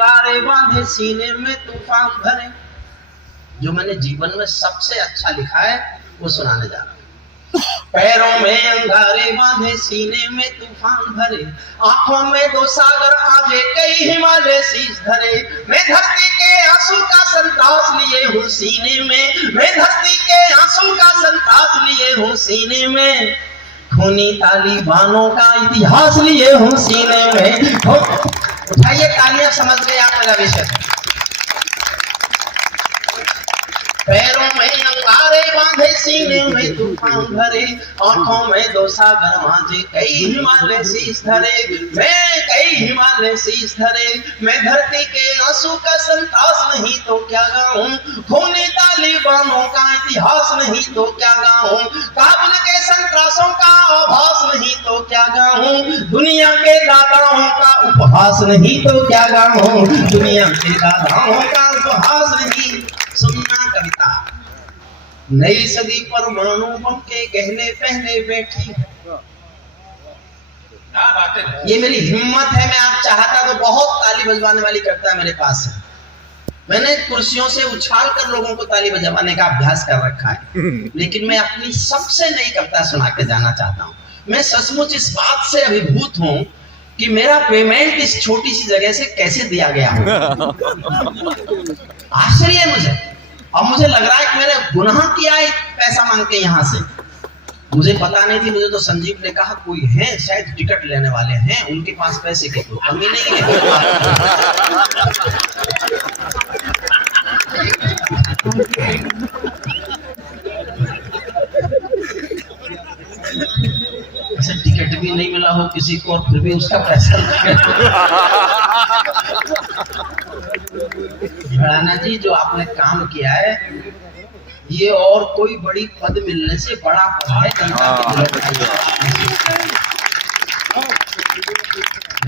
अंगारे बांधे सीने में तूफान भरे। जो मैंने जीवन में सबसे अच्छा लिखा है वो सुनाने जा रहा हूं। पैरों में अंगारे बांधे सीने में तूफान भरे, आंखों में दो सागर आगे कई हिमालय शीश धरे। मैं धरती के आंसू का संतास लिए हूँ सीने में, मैं धरती के आंसू का संतास लिए हूँ सीने में। खूनी तालिबानों का इतिहास लिए हूँ सीने में। उठाइए तालियां, समझ गए आप मेरा विषय। पैरों में अंगारे बांधे सीने में तूफान भरे, आंखों में दो सागर मांझे कई हिमालय शीश धरे। मैं कई हिमालय शीश धरे, मैं धरती के आंसू का संतास नहीं तो क्या गाऊं, खूनी तालिबानों का इतिहास नहीं तो क्या गाऊं, काबुल के संत्रासों का आभास नहीं तो क्या गाऊं, दुनिया के दादाओं का उपहास नहीं तो क्या गाऊं, दुनिया के दादाओं का उपहास नहीं। सुनना कविता। नई सदी परमाणु बम के गहने पहने बैठी। ये मेरी हिम्मत है। मैं आप चाहता तो बहुत ताली बजवाने वाली कविता मेरे पास है। मैंने कुर्सियों से उछाल कर लोगों को ताली बजवाने का अभ्यास कर रखा है, लेकिन मैं अपनी सबसे नई कविता सुना के जाना चाहता हूँ। मैं सचमुच इस बात से अभिभूत हूँ कि मेरा पेमेंट इस छोटी सी जगह से कैसे दिया गया हो। आश्चर्य है मुझे। अब मुझे लग रहा है कि मैंने गुनाह किया है पैसा मांग के यहाँ से। मुझे पता नहीं थी। मुझे तो संजीव ने कहा कोई है शायद टिकट लेने वाले हैं, उनके पास पैसे की कोई कमी नहीं है। ऐसे टिकट भी नहीं मिला हो किसी को और फिर भी उसका पैसा। राणा जी, जो आपने काम किया है ये और कोई बड़ी पद मिलने से बड़ा पद है।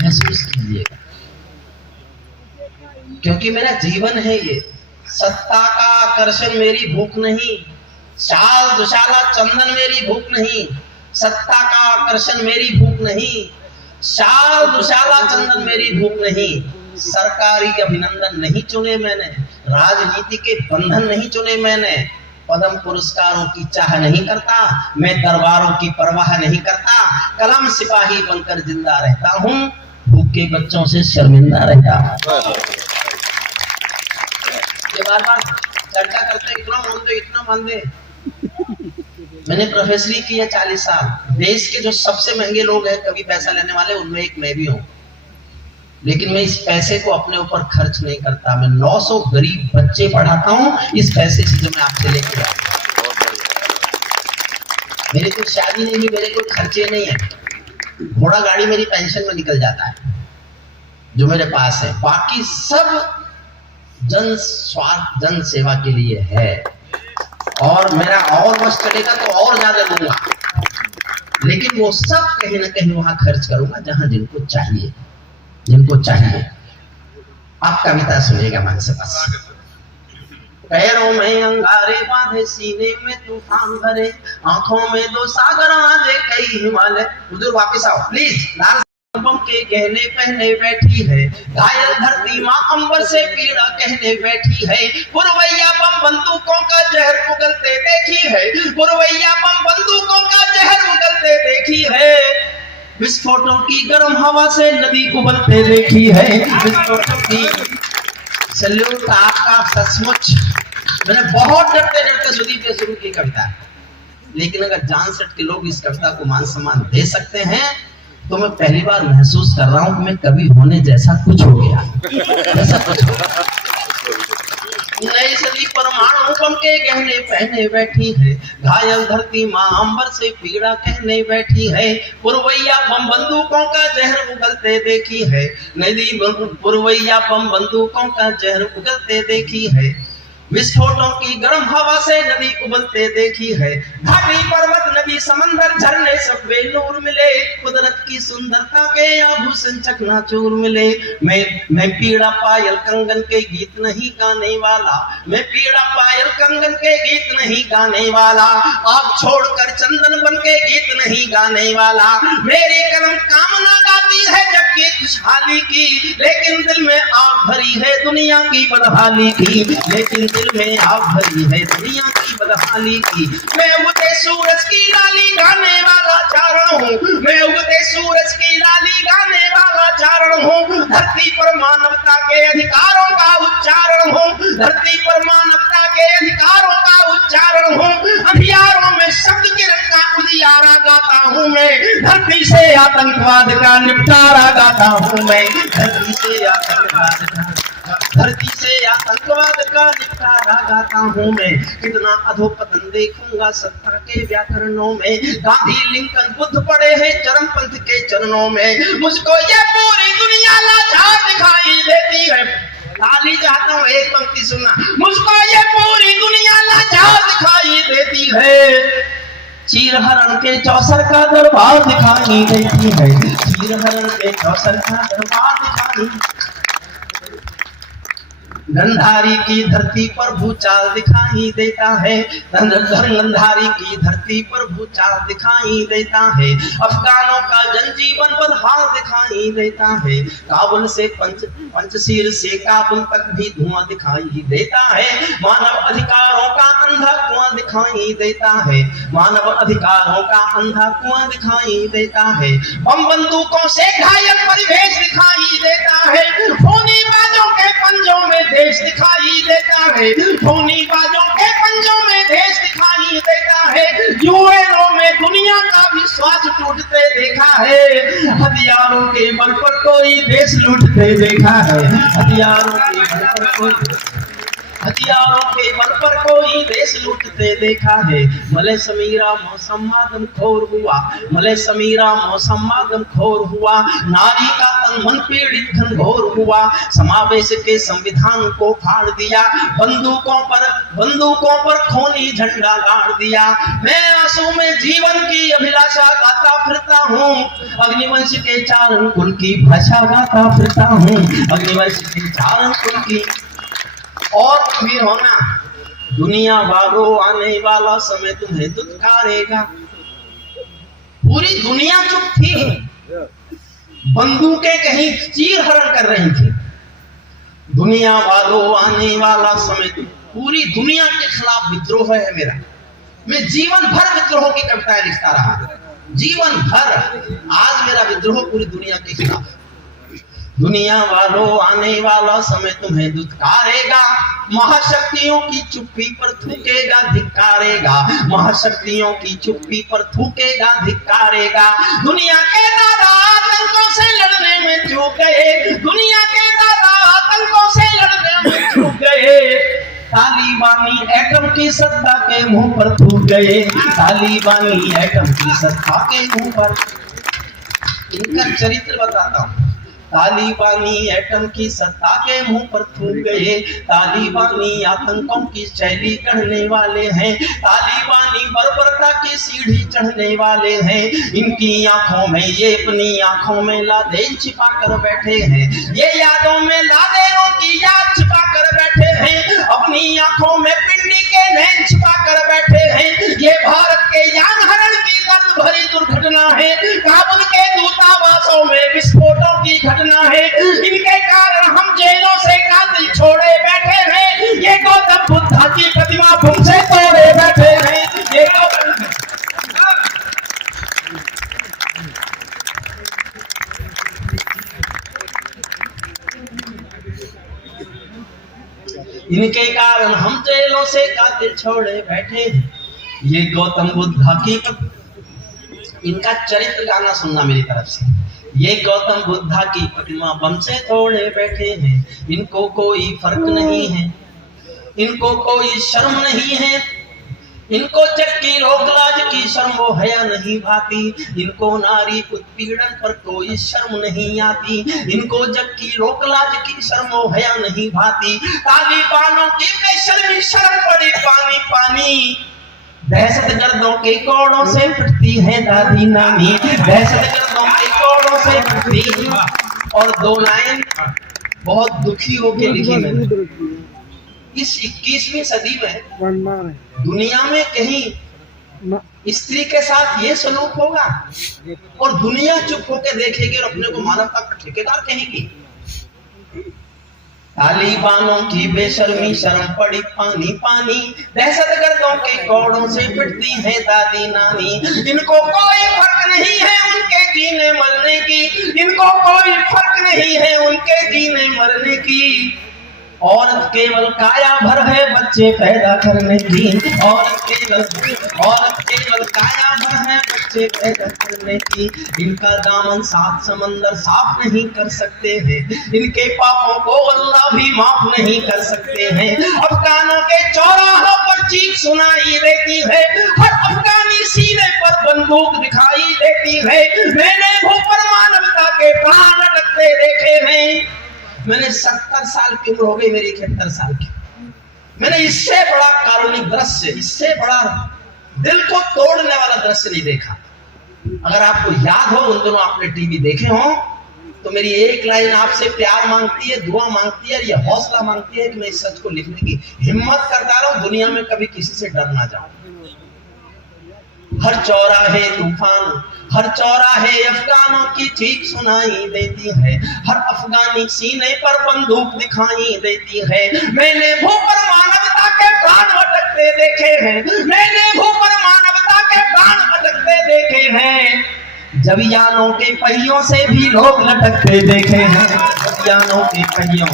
महसूस कीजिएगा, क्योंकि मेरा जीवन है ये। सत्ता का आकर्षण मेरी भूख नहीं, शाल दुशाला चंदन मेरी भूख नहीं। सत्ता का आकर्षण मेरी भूख नहीं, शाल दुशाला चंदन मेरी भूख नहीं। सरकारी अभिनंदन नहीं चुने मैंने, राजनीति के बंधन नहीं चुने मैंने। पद्म पुरस्कारों की चाह नहीं करता मैं, दरबारों की परवाह नहीं करता। कलम सिपाही बनकर जिंदा रहता हूँ, भूखे बच्चों से शर्मिंदा रहता हूँ। ये बार बार चर्चा करते इतना मान दे, इतना मान दे। मैंने प्रोफेसरी की है 40 साल। देश के जो सबसे महंगे लोग हैं कभी पैसा लेने वाले, उनमें एक मैं भी हूँ। लेकिन मैं इस पैसे को अपने ऊपर खर्च नहीं करता। मैं 900 गरीब बच्चे पढ़ाता हूँ इस पैसे से जो मैं आपसे लेके आता हूँ। मेरी कोई शादी नहीं, मेरे कोई खर्चे नहीं है। घोड़ा गाड़ी मेरी पेंशन में निकल जाता है जो मेरे पास है। बाकी सब जन स्वार्थ, जन सेवा के लिए है। और मेरा और बस चलेगा तो और ज्यादा दूंगा, लेकिन वो सब कहीं ना कहीं वहां खर्च करूंगा जहां जिनको चाहिए, जिनको चाहिए। आप कविता सुनिएगा मन से बस। पैरों में अंगारे बांधे सीने में तूफान भरे, आंखों में दो सागर आजे कई हिमालय। उधर वापस आओ प्लीज। लाल बम के गहने पहने बैठी है, घायल धरती माँ अंबर से पीड़ा कहने बैठी है। पुरवैया बम बंदूकों का जहर उगलते देखी है, पुरवैया बम बंदूकों का जहर उगलते देखी है। विस्फोटों की गर्म हवा से नदी उबलते देखी है, विस्फोटों की। सैल्यूट आपका सचमुच। मैंने बहुत डरते डरते सुदीप पे शुरू की कविता, लेकिन अगर जान सट के लोग इस कविता को मान सम्मान दे सकते हैं तो मैं पहली बार महसूस कर रहा हूं कि मैं कभी होने जैसा कुछ हो गया, जैसा कुछ हो गया। नई सदी परमाणु बम के गहने पहने बैठी है, घायल धरती माँ अंबर से पीड़ा कहने बैठी है। पुरवैया बम बंदूकों का जहर उगलते देखी है, नदी पुरवैया बम बंदूकों का जहर उगलते देखी है। विस्फोटों की गर्म हवा से नदी उबलते देखी है, घाटी पर्वत नदी समंदर झरने सब बेनूर मिले। कुदरत की सुंदरता के आभूषण चकनाचूर मिले। मैं पीड़ा पायल कंगन के गीत नहीं गाने वाला, मैं पीड़ा पायल कंगन के गीत नहीं गाने वाला। आग छोड़कर चंदन बन के गीत नहीं गाने वाला। मेरी कलम कामना गाती है जग की खुशहाली की, लेकिन दिल में आग आप भरी है दुनिया की बदहाली की, लेकिन दिल में आप भरी है दुनिया की बदहाली की। मैं उगते सूरज की लाली गाने वाला चारण हूँ, मैं उगते सूरज की लाली गाने वाला चारण हूँ। धरती पर मानवता के अधिकारों का उच्चारण हूँ, धरती पर मानवता के अधिकारों का उच्चारण हूँ। अंधियारों में शब्द किरण का उजियारा गाता हूँ मैं, धरती से आतंकवाद का निपटारा गाता हूँ मैं, धरती से आतंकवाद का निपटारा गाता हूँ मैं। कितना अधोपतन देखूंगा सत्ता के व्याकरणों में, गांधी लिंकन बुद्ध पड़े हैं चरमपंथ के चरणों में। मुझको ये पूरी दुनिया लाचार दिखाई देती है, ताली चाहता हूँ एक पंक्ति सुनना। मुझको ये पूरी दुनिया लाचार दिखाई देती है, चीरहरण के चौसर का दरबार दिखाई देती है, चीरहरण के चौसर का दरबार दिखाई। गंधारी की धरती पर भूचाल दिखाई देता है, गंधारी की धरती पर भूचाल दिखाई देता है। अफगानों का जनजीवन बदहाल दिखाई देता है, काबुल से पंचशील से काबुल तक भी धुआं दिखाई देता है। मानव अधिकारों का अंधा कुआं दिखाई देता है, मानव अधिकारों का अंधा कुआं दिखाई देता है। बम बंदूकों से घायल परिवेश दिखाई देता है, खूनी बाजों के पंजों में देश दिखाई देता है, खूनी बाजों के पंजों में देश दिखाई देता है। यूएनओ में दुनिया का विश्वास टूटते देखा है, हथियारों के बल पर कोई देश लूटते देखा है, हथियारों के बल पर कोई देश लूटते देखा है। मले समीरा मौसम मादम खोर हुआ, मले समीरा मौसम मादम खोर हुआ। नारी का तन मन पीड़ित घनघोर हुआ, समावेश के संविधान को फाड़ दिया, बंदूकों पर खूनी झंडा गाड़ दिया। मैं आंसू में जीवन की अभिलाषा गाता फिरता हूँ, अग्निवंश के चारण कुल की भाषा गाता फिरता हूँ, अग्निवंश के चारण कुल की। और भी होना, दुनिया वालों आने वाला समय तुम्हें दुत्कारेगा। पूरी दुनिया चुप थी, बंदूकें कहीं चीर हरण कर रही थी। दुनिया वालों आने वाला समय, पूरी दुनिया के खिलाफ विद्रोह है मेरा। मैं जीवन भर विद्रोह की कविताएं लिखता रहा, जीवन भर। आज मेरा विद्रोह पूरी दुनिया के खिलाफ। दुनिया वालों आने वाला समय तुम्हें दुत्कारेगा, महाशक्तियों की चुप्पी पर थूकेगा धिक्कारेगा, महाशक्तियों की चुप्पी पर थूकेगा धिक्कारेगा। दुनिया के दादा आतंकों से लड़ने में चूक गए, दुनिया के दादा आतंकों से लड़ने में चूक गए। तालिबानी एटम की सत्ता के मुंह पर थूक गए, तालिबानी एटम की सत्ता के मुंह पर। इनका चरित्र बताता हूँ। तालिबानी एटम की सत्ता के मुंह पर थूक गए, तालिबानी आतंकों की शैली गढ़ने वाले हैं, तालिबानी बर्बरता की सीढ़ी चढ़ने वाले हैं। इनकी आंखों में, ये अपनी आंखों में लादेन छिपा कर बैठे हैं, ये यादों में लादेनों की याद छिपा कर बैठे हैं, अपनी आंखों में पिंडी के नैन छिपा कर बैठे हैं। ये भारत के यान हरण की दर्द भरी दुर्घटना है, काबुल के दूतावासों में विस्फोटों की घटना है। इनके कारण हम जेलों से कातिल छोड़े बैठे हैं, ये गौतम बुद्ध की प्रतिमा तुमसे तोड़े बैठे हैं, ये इनके कारण हम जेलों से कातिल छोड़े बैठे हैं, ये गौतम बुद्ध की। इनका चरित्र गाना सुनना मेरी तरफ से। ये गौतम बुद्धा की प्रतिमा बम से तोड़े बैठे हैं, इनको कोई फर्क नहीं है, इनको कोई शर्म नहीं है, इनको जग की लोकलाज की शर्म वो हया नहीं भाती, इनको नारी उत्पीड़न पर कोई शर्म नहीं आती, इनको जग की लोकलाज की शर्म वो हया नहीं भाती। तालिबानों की बेशर्मी शर्म पड़ी पानी पानी, दहशतगर्दों के कोड़ों से पिटती है दादी नानी, दहशतगर्दों के कोड़ों से पिटती। और दो लाइन बहुत दुखी होके लिखी मैंने। इस 21वीं सदी में दुनिया में कहीं स्त्री के साथ ये सलूक होगा और दुनिया चुप होकर देखेगी और अपने को मानवता का ठेकेदार कहेगी। तालिबानों की बेशर्मी शर्म पड़ी पानी पानी, दहशतगर्दों के कौड़ों से पिटती है दादी नानी। इनको कोई फर्क नहीं है उनके जीने मरने की, इनको कोई फर्क नहीं है उनके जीने मरने की। औरत केवल काया भर है बच्चे पैदा करने की, औरत केवल काया भर है बच्चे पैदा करने की। इनका दामन सात समंदर साफ नहीं कर सकते हैं, इनके पापों को अल्लाह भी माफ नहीं कर सकते हैं। अफगानों के चौराहों पर चीख सुनाई देती है, हर अफगानी सीने पर बंदूक दिखाई देती है। मैंने भूपर मानवता के प्राण अटकते देखे हैं। मैंने 70 साल की उम्र हो गई मेरी, 71 साल की। मैंने इससे बड़ा कारुणिक दृश्य, इससे बड़ा दिल को तोड़ने वाला दृश्य नहीं देखा। अगर आपको याद हो, उन दिनों आपने टीवी देखे हो, तो मेरी एक लाइन आपसे प्यार मांगती है, दुआ मांगती है, ये हौसला मांगती है कि मैं इस सच को लिखने की हिम्मत करता रहूं, दुनिया में कभी किसी से डर ना जाऊं। हर चौराहे तूफान, हर चौराहे अफगानों की चीख सुनाई देती है, हर अफगानी सीने पर बंदूक दिखाई देती है। मैंने भूपर मानवता के प्राण अटकते देखे हैं, मैंने भूपर मानवता के प्राण अटकते देखे हैं। जबियानों के पहियों से भी लोग लटकते देखे हैं, जबियानों के पहियों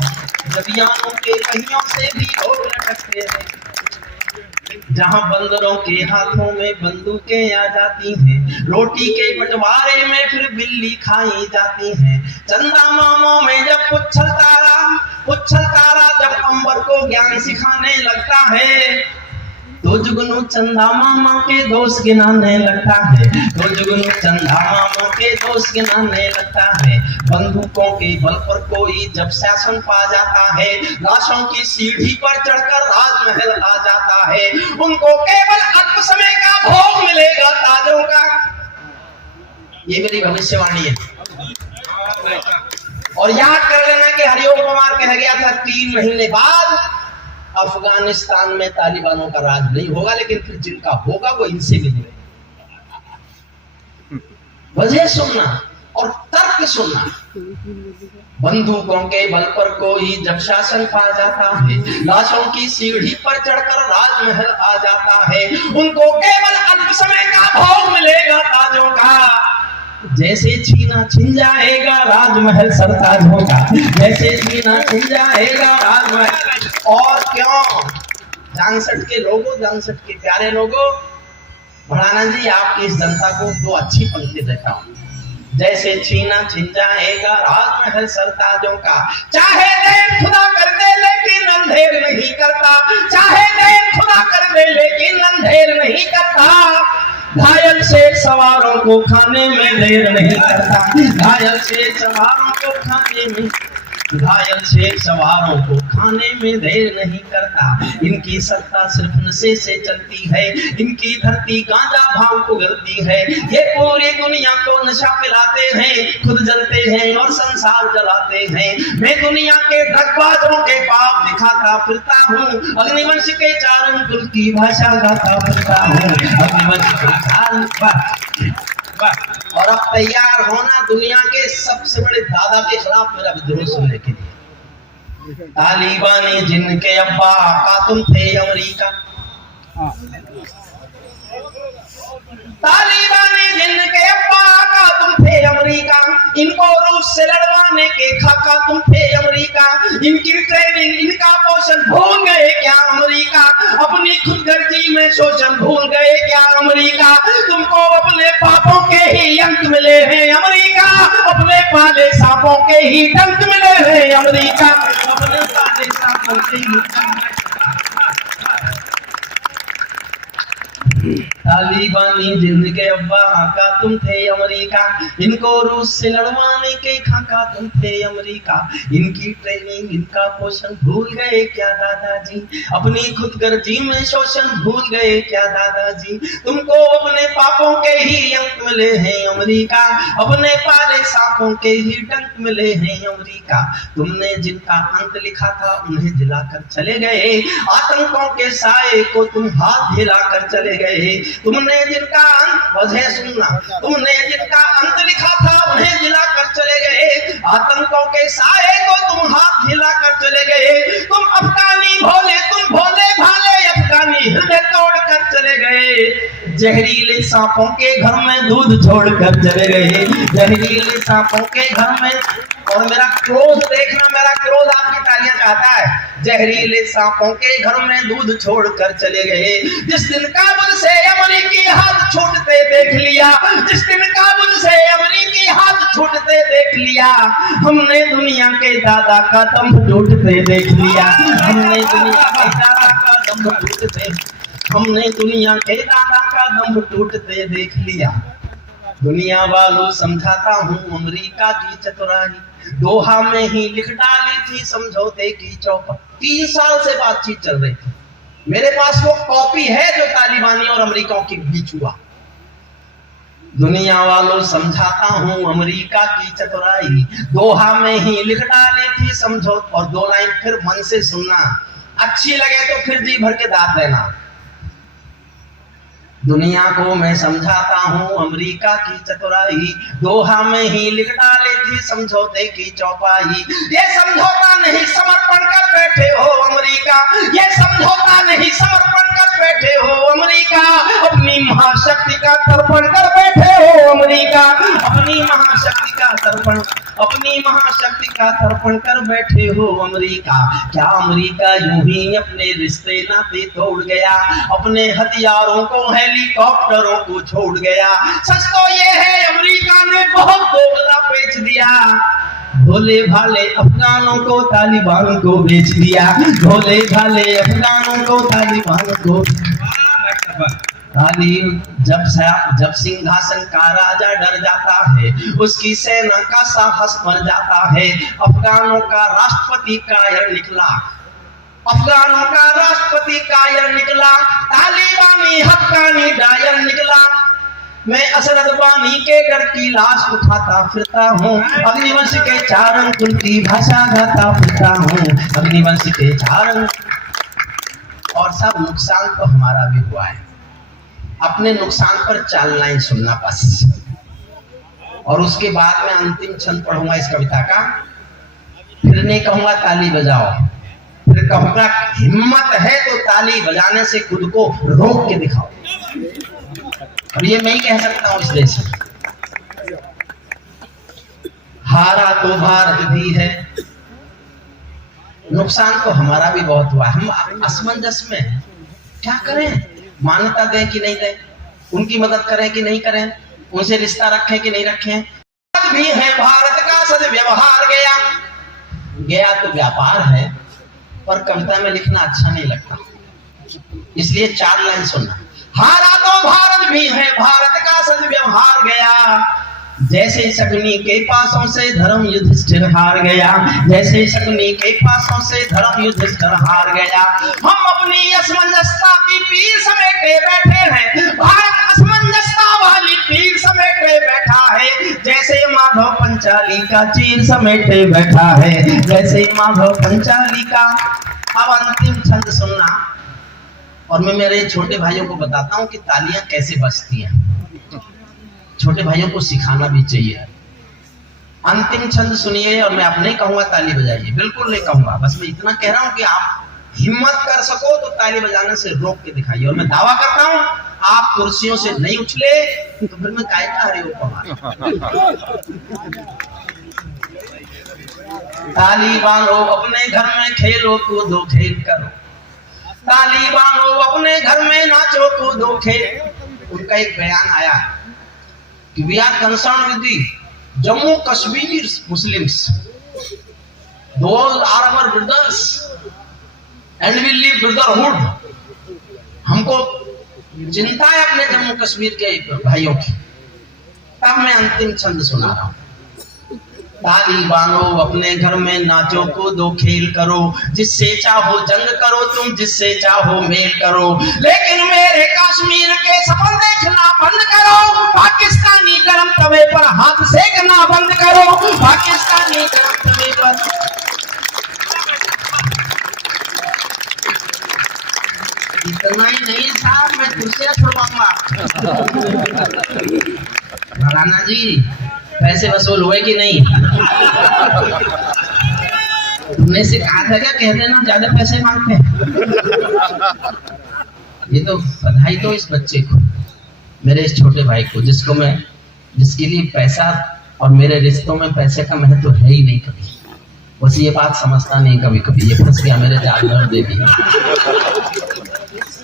से भी लोग लटकते हैं। जहां बंदरों के हाथों में बंदूकें आ जाती हैं, रोटी के बंटवारे में फिर बिल्ली खाई जाती है। चंदा मामों में जब पुच्छल तारा जब अंबर को ज्ञान सिखाने लगता है, तो जुगनू चंदा मामा के दोस्त गिनाने लगता है, तो जुगनू चंदा मामा के दोस्त गिनाने लगता है। बंदूकों के बल पर कोई जब शासन पा जाता है, लाशों की सीढ़ी पर चढ़कर राजमहल आ जाता है। उनको केवल अल्प समय का भोग मिलेगा ताजों का। ये मेरी भविष्यवाणी है। और याद कर लेना कि हरिओम कुमार कह गया था 3 महीने बाद अफगानिस्तान में तालिबानों का राज नहीं होगा, लेकिन फिर जिनका होगा वो इनसे मिलेगा। वजह सुनना और तर्क सुनना। बंदूकों के बल पर कोई जब शासन पा जाता है, लाशों की सीढ़ी पर चढ़कर राजमहल आ जाता है। उनको केवल अल्प समय का भोग मिलेगा ताजों का। जैसे छीना छिन जाएगा राजमहल सरताज होगा, जैसे छीना छिन जाएगा राजमहल। और क्यों जानसठ के लोगों, जानसठ के प्यारे लोगों, भड़ाना जी आपकी इस जनता को 2 अच्छी पंक्ति देता हूं। जैसे छीना छिन जाएगा राजमहल सरताजों का, चाहे देर खुदा कर दे लेकिन अंधेर नहीं करता, चाहे देर खुदा कर दे लेकिन अंधेर नहीं करता। घायल शेर सवारों को खाने में देर नहीं करता, घायल शेर सवारों को खाने में देर नहीं करता। इनकी सत्ता सिर्फ नशे से चलती है, इनकी धरती गांजा भांग को गिरती है। ये पूरी दुनिया को नशा पिलाते हैं, खुद जलते हैं और संसार जलाते हैं। मैं दुनिया के ड्रगबाजों के पाप दिखाता फिरता हूँ, अग्निवंश के 4 अंकुल की भाषा गाता फिरता हूँ, अग्निवंश के 4 अंकुल। और अब तैयार होना दुनिया के सबसे बड़े दादा के खिलाफ मेरा विद्रोह सुनने के लिए। तालिबानी जिनके अब्बा का तुम थे अमेरिका, तालिबानी जिनके अब्बा का तुम थे अमेरिका, इनको रूस से लड़वाने के खाका तुम थे अमेरिका। इनकी ट्रेनिंग, इनका पोषण भूल गए क्या अमेरिका, अपनी खुदगर्जी में शोषण भूल गए क्या अमेरिका। तुमको अपने पापों के ही अंक मिले हैं अमेरिका, अपने पाले सांपों के ही डंक मिले हैं अमेरिका, अपने पाले सांपों के ही। तालिबानी जिनके अब्बा का तुम थे अमेरिका, इनको रूस से लड़वाने के खाका तुम थे अमेरिका। इनकी ट्रेनिंग, इनका पोषण भूल गए क्या दादाजी, अपनी खुदगर्जी में शोषण भूल गए क्या दादाजी। तुमको अपने पापों के ही अंक मिले हैं अमेरिका, अपने पाले सांपों के ही डंक मिले हैं अमेरिका। तुमने जिनका अंत लिखा था उन्हें दिलाकर चले गए, आतंकों के साए को तुम हाथ हिलाकर चले गए। तुमने जिनका अंत वजह सुनना, तुमने जिनका अंत लिखा था उन्हें जिला कर चले गए। आतंकों के साए को तुम हाथ हिला कर चले गए। तुम अफगानी भोले, तुम भोले भाले अफगानी हृदय तोड़ कर चले गए। जहरीले सांपों के घर में दूध छोड़ कर चले गए। जहरीले सांपों के घर में, और मेरा क्रोध देखना, मेरा क्रोध आपकी तालियां चाहता है। जहरीले सांपों के घर में दूध छोड़ कर चले गए। जिस दिन काबुल से अमेरिकी हाथ छूटते देख लिया, जिस दिन काबुल से अमेरिकी हाथ छूटते देख लिया, हमने दुनिया के दादा का दम टूटते देख लिया। हमने दुनिया के दादा का दम टूटते, हमने दुनिया के दादा का दम टूटते देख लिया। दुनिया वालों समझाता हूँ अमेरिका की चतुराई, दोहा में ही लिख डाली थी समझौते की चौपट। 3 साल से बातचीत चल रही थी, मेरे पास वो कॉपी है जो तालिबानी और अमेरिका के बीच हुआ। दुनिया वालों समझाता हूँ अमेरिका की चतुराई, दोहा में ही लिख डाली थी समझौते। और 2 लाइन फिर मन से सुनना, अच्छी लगे तो फिर जी भर के दाद देना। दुनिया को मैं समझाता हूँ अमेरिका की चतुराई, दोहा में ही लिख डाली थी समझौते की चौपाई। ये समझौता नहीं समर्पण कर बैठे हो अमेरिका, ये समझौता नहीं समर्पण कर बैठे हो अमेरिका। अपनी महाशक्ति का तर्पण कर बैठे हो अमेरिका, अपनी महाशक्ति का तर्पण, अपनी महाशक्ति का तर्पण कर बैठे हो अमेरिका। क्या अमेरिका यूं ही अपने रिश्ते नाते तोड़ गया, अपने हथियारों को हेलीकॉप्टरों को छोड़ गया? सच तो ये है अमेरिका ने बहुत दोगला बेच दिया। भोले भाले अफगानों को तालिबान को बेच दिया, भोले भाले अफगानों को तालिबान को। जब सिंहासन का राजा डर जाता है, उसकी सेना का साहस मर जाता है। अफगानों का राष्ट्रपति कायर निकला, अफगानों का राष्ट्रपति कायर निकला, तालिबानी हक्कानी डायर निकला। मैं असरद बानी के घर की लाश उठाता फिरता हूँ, अग्निवंश के 4 अंक उनकी भाषा गाता फिरता हूँ, अग्निवंश के 4 अंक। और सब नुकसान तो हमारा भी हुआ है। अपने नुकसान पर 4 लाइन सुनना बस, और उसके बाद में अंतिम छंद पढ़ूंगा इस कविता का। फिर नहीं कहूंगा ताली बजाओ, फिर कहूंगा हिम्मत है तो ताली बजाने से खुद को रोक के दिखाओ। और ये मैं ही कह सकता हूं इस देश में। हारा तो भारत भी है, नुकसान तो हमारा भी बहुत हुआ। हम असमंजस में हैं, क्या करें? मान्यता दें कि नहीं दें, उनकी मदद करें कि नहीं करें, उनसे रिश्ता रखें कि नहीं रखें। भी है भारत का सद्व्यवहार गया, गया तो व्यापार है, पर कविता में लिखना अच्छा नहीं लगता, इसलिए 4 लाइन सुनना। हारा तो भारत भी है, भारत का सद्व्यवहार गया। जैसे शकुनी के पासों से धर्म युधिष्ठिर हार गया, जैसे शकुनी के पासों से धर्म युधिष्ठिर हार गया। हम अपनी असमंजसता की पीर समेटे बैठे हैं, भारत असमंजसता वाली पीर समेटे बैठा है। जैसे माधव पंचाली का चीर समेटे बैठा है, जैसे माधव पंचाली का। अब अंतिम छंद सुनना, और मैं मेरे छोटे भाइयों को बताता हूँ कि तालियां कैसे बजती हैं। छोटे भाइयों को सिखाना भी चाहिए। अंतिम छंद सुनिए, और मैं अब नहीं कहूंगा ताली बजाइए, बिल्कुल नहीं कहूंगा। बस मैं इतना कह रहा हूं कि आप हिम्मत कर सको तो ताली बजाने से रोक के दिखाइए। और मैं दावा करता हूं, आप कुर्सियों से नहीं उछले तो फिर मैं काय का हरे ताली बांधो अपने घर में, खेलो कूदो खेल करो। ताली बांधो अपने घर में, नाचो कूदो खेल। उनका एक बयान आया, we are concerned with the Jammu Kashmir Muslims. Those are our brothers and we live brotherhood. हमको चिंता है अपने जम्मू कश्मीर के भाइयों की। तब मैं अंतिम छंद सुना रहा हूँ। ताली बांधो अपने घर में, नाचो कूदो खेल करो। जिससे चाहो जंग करो तुम, जिससे चाहो मेल करो, लेकिन मेरे कश्मीर के सपन देखना बंद करो। पाकिस्तानी गरम तवे पर हाथ सेकना बंद करो, पाकिस्तानी गरम तवे पर। इतना ही नहीं साहब, मैं कुर्सियां छुड़वाऊंगा। राणा जी पैसे वसूल हुए कि नहीं? तुमने से कहा था क्या, कह देना ज्यादा पैसे मांगते हैं। ये तो बधाई दो इस बच्चे को, मेरे इस छोटे भाई को, जिसके लिए पैसा और मेरे रिश्तों में पैसे का महत्व है ही नहीं कभी। बस ये बात समझता नहीं कभी कभी, ये फंस गया मेरे जाल में। देवी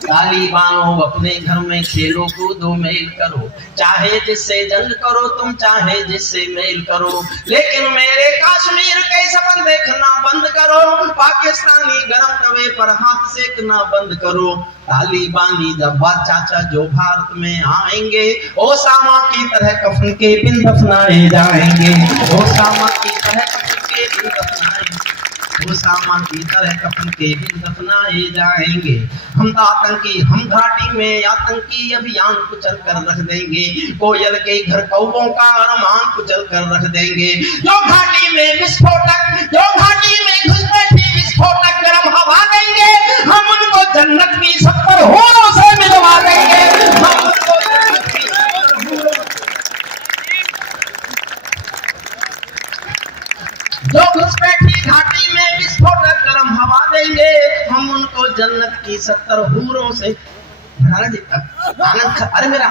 ताली बानो अपने घर में, खेलो कूदो मेल करो, चाहे जिससे जंग करो तुम, चाहे जिससे मेल करो, लेकिन मेरे कश्मीर के सपन देखना बंद करो, पाकिस्तानी गरम तवे पर हाथ सेकना बंद करो। तालिबानी जब्बार चाचा जो भारत में आएंगे, ओसामा की तरह कफन के बिन दफनाए जाएंगे, ओसामा की तरह कफन के बिन दफनाए, ओसामा की तरह कफन के बिन दफनाए जाएंगे। हम आतंकी, हम घाटी में आतंकी अभियान कुचल कर रख देंगे, कोयल के घर कौवों का अरमान कुचल कर रख देंगे। जो घाटी में विस्फोटक, जो घाटी में घुसपैठी विस्फोटक गरम हवा देंगे, हम उनको जन्नत की 70 हूरों से मिलवा देंगे, हम उनको जन्नत की 70 हूरों। जो घुसपैठी घाटी में विस्फोटक गरम हवा देंगे, हम उनको जन्नत की 70 हूरों से। अरे मेरा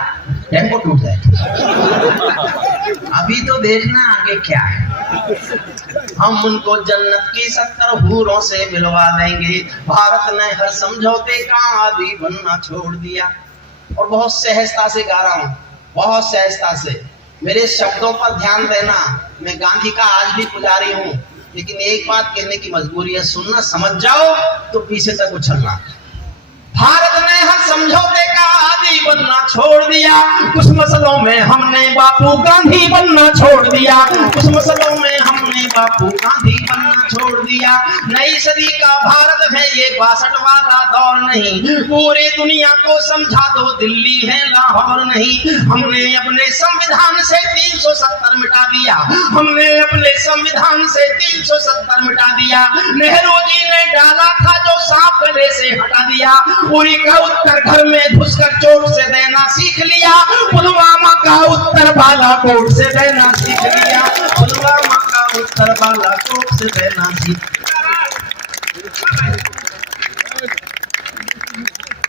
टेम्पो टूट जाए, अभी तो देखना आगे क्या है। हम उनको जन्नत की 70 हूरों से मिलवा देंगे। भारत ने हर समझौते का आदी बनना छोड़ दिया। और बहुत सहजता से गा रहा हूँ, बहुत सहजता से, मेरे शब्दों पर ध्यान देना। मैं गांधी का आज भी पुजारी हूँ, लेकिन एक बात कहने की मजबूरी है, सुनना, समझ जाओ तो पीछे तक उछलना। भारत ने हर समझौते का आदी बनना छोड़ दिया, कुछ मसलों में हमने बापू गांधी बनना छोड़ दिया, कुछ मसलों में हमने बापू गांधी बनना छोड़ दिया। नई सदी का भारत है ये 62 वाला दौर नहीं, पूरी दुनिया को समझा दो दिल्ली है लाहौर नहीं। हमने अपने संविधान से 370 मिटा दिया, हमने अपने संविधान से 370 मिटा दिया। नेहरू जी ने डाला था जो सांप गले से हटा दिया, पूरी का उत्तर घर में घुसकर चोट से देना सीख लिया, पुलवामा का उत्तर बालाकोट से देना सीख लिया, पुलवामा का उत्तर बालाकोट से देना सीख।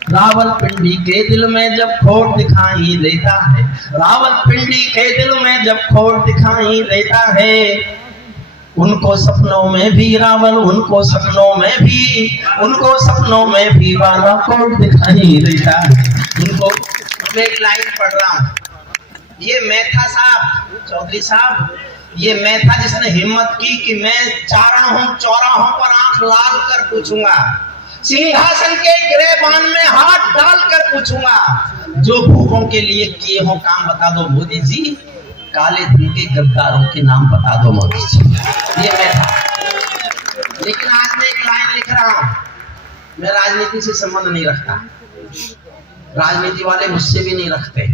रावलपिंडी के दिल में जब खोट दिखाई देता है, रावलपिंडी के दिल में जब खोट दिखाई देता है, उनको सपनों में भी रावल, उनको सपनों में भी बालाकोट दिखाई देता है उनको। मैं एक लाइन पढ़ रहा हूँ, ये मैं था साहब, चौधरी साहब, ये मैं था जिसने हिम्मत की कि मैं चौराहों पर आंख लाल कर पूछूंगा, सिंहासन के गिरेबान में हाथ डालकर पूछूंगा, जो भूखों के लिए किए हो काम बता दो मोदी जी, काले धन के गद्दारों के नाम बता दो मोदी जी। ये मैं था। लेकिन आज मैं एक लाइन लिख रहा हूं, मैं राजनीति से संबंध नहीं रखता, राजनीति वाले मुझसे भी नहीं रखते,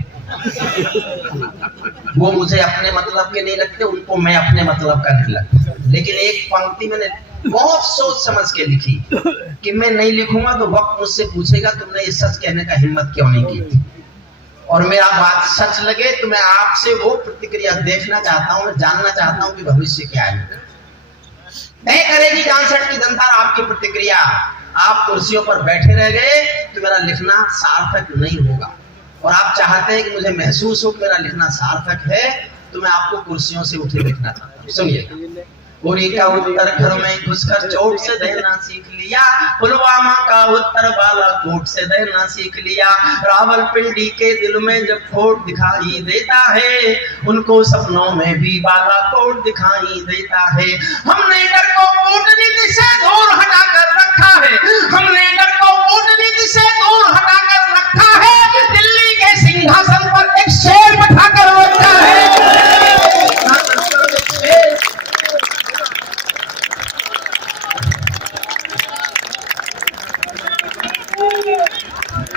वो मुझे अपने मतलब के नहीं रखते, उनको मैं अपने मतलब का नहीं लगता। लेकिन एक पंक्ति मैंने बहुत सोच समझ के लिखी कि मैं नहीं लिखूंगा तो वक्त मुझसे पूछेगा तुमने ये सच कहने का हिम्मत क्यों नहीं की, और मेरा बात सच लगे तो मैं आपसे वो प्रतिक्रिया देखना चाहता हूं, मैं जानना चाहता हूं कि भविष्य क्या है। तय करेगी 64 की जनता आपकी प्रतिक्रिया। आप कुर्सियों पर बैठे रह गए तो मेरा लिखना सार्थक नहीं होगा, और आप चाहते हैं कि मुझे महसूस हो कि मेरा लिखना सार्थक है, तो मैं आपको कुर्सियों से उठे लिखना चाहता हूँ। सुनिए। पूरी का उत्तर घर में घुसकर चोट से देना सीख लिया, पुलवामा का उत्तर बालाकोट से देना सीख लिया। रावलपिंडी के दिल में जब खोट दिखाई देता है, उनको सपनों में भी बालाकोट दिखाई देता है। हमने डर को कूटनीति से दूर हटाकर रखा है, हमने डर को कूटनीति से दूर हटाकर रखा है, दिल्ली के सिंहासन पर एक शेर बैठाकर रखा है।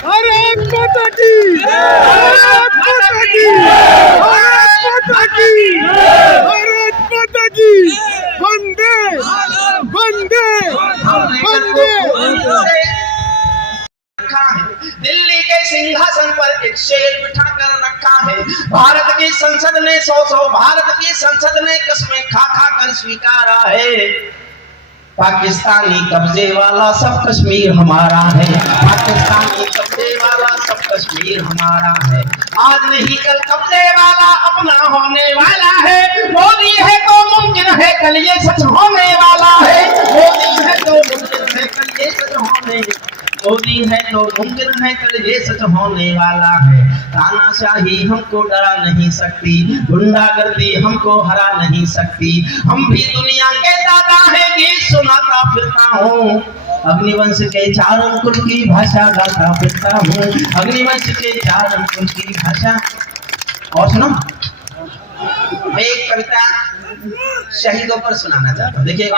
भारत माता की, भारत माता की, भारत माता की, भारत माता की, वंदे वंदे वंदे। एक शेर बिठा कर रखा है। भारत की संसद ने 100 भारत की संसद ने कस्में खा खा कर स्वीकारा है, पाकिस्तानी कब्जे वाला सब कश्मीर हमारा है, पाकिस्तानी कब्जे वाला सब कश्मीर हमारा है। आज नहीं कल कब्जे वाला अपना होने वाला है। मोदी है तो मुमकिन है कल ये सच होने वाला है। मोदी है तो मुमकिन है कल ये सच होने, मोदी है तो मुमकिन है कल ये सच होने वाला है। तानाशाही हमको डरा नहीं सकती, गुंडागर्दी हमको हरा नहीं सकती। हम भी दुनिया के दादा हैं, गीत सुनाता फिरता हूँ। अग्निवंश के 4 अंकुर की भाषा गाता फिरता हूँ। अग्निवंश के 4 अंकुर की भाषा। और सुनो, मैं एक कविता शहीदों पर सुनाना चाहता हूँ। देखिए